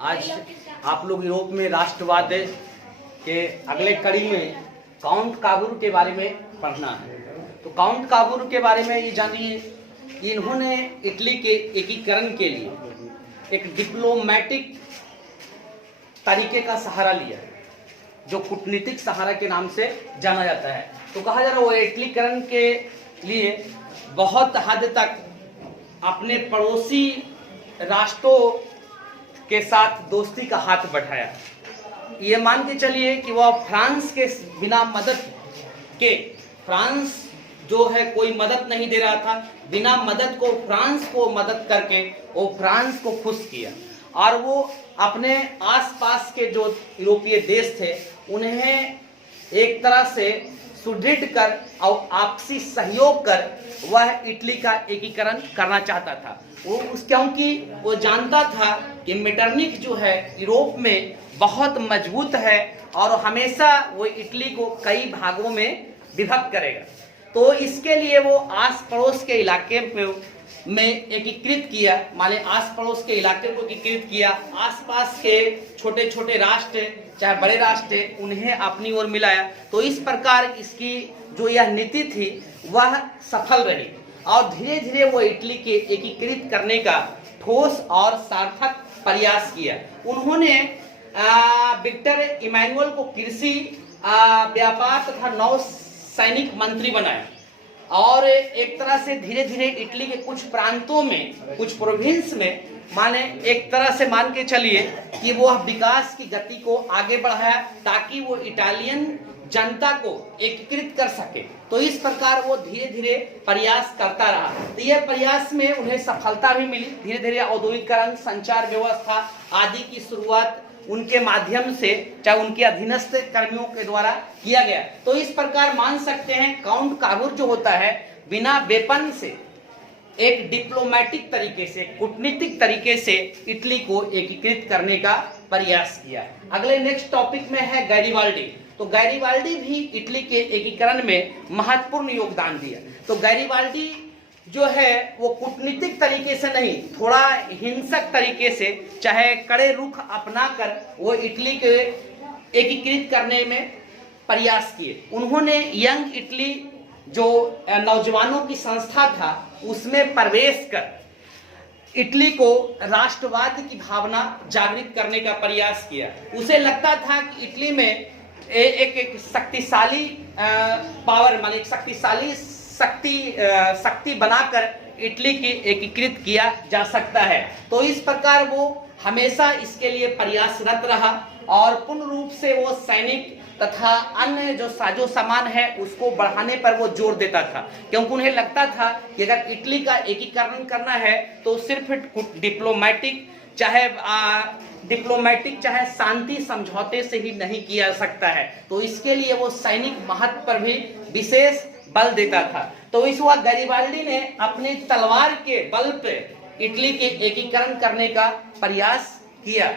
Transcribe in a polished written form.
आज आप लोग यूरोप में राष्ट्रवाद के अगले कड़ी में काउंट काबूर के बारे में पढ़ना है। तो काउंट काबूर के बारे में ये जानिए, इन्होंने इटली के एकीकरण के लिए एक डिप्लोमेटिक तरीके का सहारा लिया, जो कूटनीतिक सहारा के नाम से जाना जाता है। तो कहा जा रहा है वो इटलीकरण के लिए बहुत हद तक अपने पड़ोसी राष्ट्रों के साथ दोस्ती का हाथ बढ़ाया। ये मान के चलिए कि वह फ्रांस के बिना मदद के, फ्रांस जो है कोई मदद नहीं दे रहा था, बिना मदद को फ्रांस को मदद करके वो फ्रांस को खुश किया। और वो अपने आसपास के जो यूरोपीय देश थे उन्हें एक तरह से सुदृढ़ कर और आपसी सहयोग कर वह इटली का एकीकरण करना चाहता था। क्योंकि वो जानता था कि मेटरनिख जो है यूरोप में बहुत मजबूत है और हमेशा वो इटली को कई भागों में विभक्त करेगा। तो इसके लिए वो आस पड़ोस के इलाके में एकीकृत किया, माने आस पड़ोस के इलाके को एकीकृत किया, आसपास के छोटे छोटे राष्ट्र चाहे बड़े राष्ट्र उन्हें अपनी ओर मिलाया। तो इस प्रकार इसकी जो यह नीति थी वह सफल रही और धीरे धीरे वो इटली के एकीकृत करने का ठोस और सार्थक प्रयास किया। उन्होंने विक्टर इमैनुअल को कृषि, व्यापार तथा नौ सैनिक मंत्री बनाया और एक तरह से धीरे धीरे इटली के कुछ प्रांतों में, कुछ प्रोविंस में, माने एक तरह से मान के चलिए कि वो विकास की गति को आगे बढ़ाया ताकि वो इटालियन जनता को एकीकृत कर सके। तो इस प्रकार वो धीरे धीरे प्रयास करता रहा। तो यह प्रयास में उन्हें सफलता भी मिली। धीरे धीरे औद्योगिकरण, संचार व्यवस्था आदि की शुरुआत उनके माध्यम से, चाहे उनके अधीनस्थ कर्मियों के द्वारा किया गया। तो इस प्रकार मान सकते हैं काउंट काबूर जो होता है बिना वेपन से एक डिप्लोमेटिक तरीके से, कूटनीतिक तरीके से इटली को एकीकृत करने का प्रयास किया। अगले नेक्स्ट टॉपिक में है गैरिबाल्डी। तो गैरिबाल्डी भी इटली के एकीकरण में महत्वपूर्ण योगदान दिया। तो गैरिबाल्डी जो है वो कूटनीतिक तरीके से नहीं, थोड़ा हिंसक तरीके से, चाहे कड़े रुख अपनाकर वो इटली के एकीकृत करने में प्रयास किए। उन्होंने यंग इटली जो नौजवानों की संस्था था उसमें प्रवेश कर इटली को राष्ट्रवाद की भावना जागृत करने का प्रयास किया। उसे लगता था कि इटली में एक शक्तिशाली पावर, माने एक शक्तिशाली शक्ति बनाकर इटली की एकीकृत किया जा सकता है। तो इस प्रकार वो हमेशा इसके लिए प्रयासरत रहा और पूर्ण रूप से वो सैनिक तथा अन्य जो साजो सामान है उसको बढ़ाने पर वो जोर देता था, क्योंकि उन्हें लगता था कि अगर इटली का एकीकरण करना है तो सिर्फ डिप्लोमेटिक चाहे शांति समझौते से ही नहीं किया सकता है। तो इसके लिए वो सैनिक महत्व पर भी विशेष बल देता था। तो इस वक्त गैरिबाल्डी ने अपनी तलवार के बल पे इटली के एकीकरण करने का प्रयास किया।